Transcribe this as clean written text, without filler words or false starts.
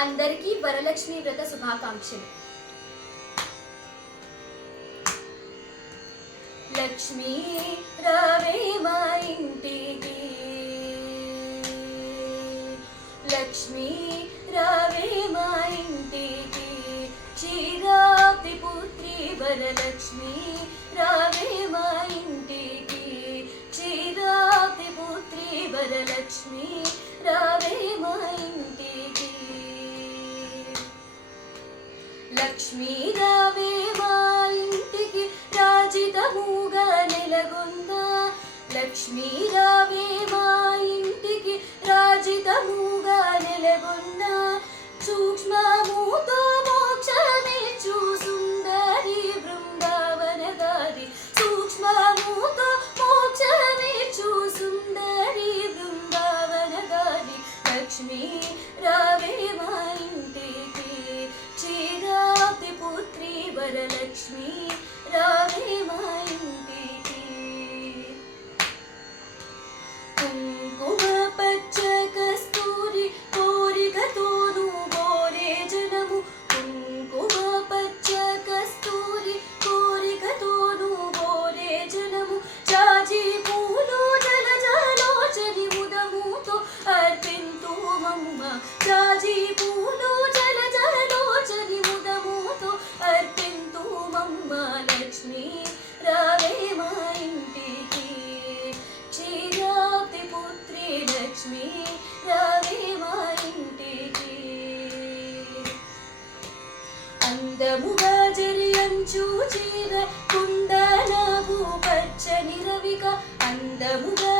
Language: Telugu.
అందరికీ వరలక్ష్మి వ్రత శుభాకాంక్షలు. లక్ష్మీ రావే మా ఇంటికి, లక్ష్మీ రావే మా ఇంటికి, క్షీరాబ్ది పుత్రి వరలక్ష్మి రావే మా ఇంటికి, క్షీరాబ్ది పుత్రి వరలక్ష్మి రావే మా ఇంటికి. లక్ష్మీ రావే మా ఇంటికి రాజితముగా నెలగొన్న, లక్ష్మీ రావే మా ఇంటికి రాజితముగా నెలగొన్న, సూక్ష్మముతో మోక్షమిచ్చు సుందరి బృందావనగారి, సూక్ష్మముతో మోక్షమిచ్చు సుందరి బృందావనగారి. లక్ష్మీ రావే మా ఇంటికి, క్షీరాబ్ది పుత్రి వరలక్ష్మి రావే మా ఇంటికి. కుంకుమ పచ్చ కస్తూరి కోరికతోను కోరే జనము, కుంకుమ పచ్చ కస్తూరి కోరికతోను కోరే జనము, జాజి పూలు జలజలోచని ముదముతో అర్పింతు మమ్మ, జాజి పూలు జలజలోచని ముదముతో అర్పింతు మమ్మ. లక్ష్మీ రావే మా ఇంటికి, క్షీరాబ్ది పుత్రి లక్ష్మీ రావే మా ఇంటికి. అందముగా జరియంచు చీర కుందనపు పచ్చని రవిక, అందముగా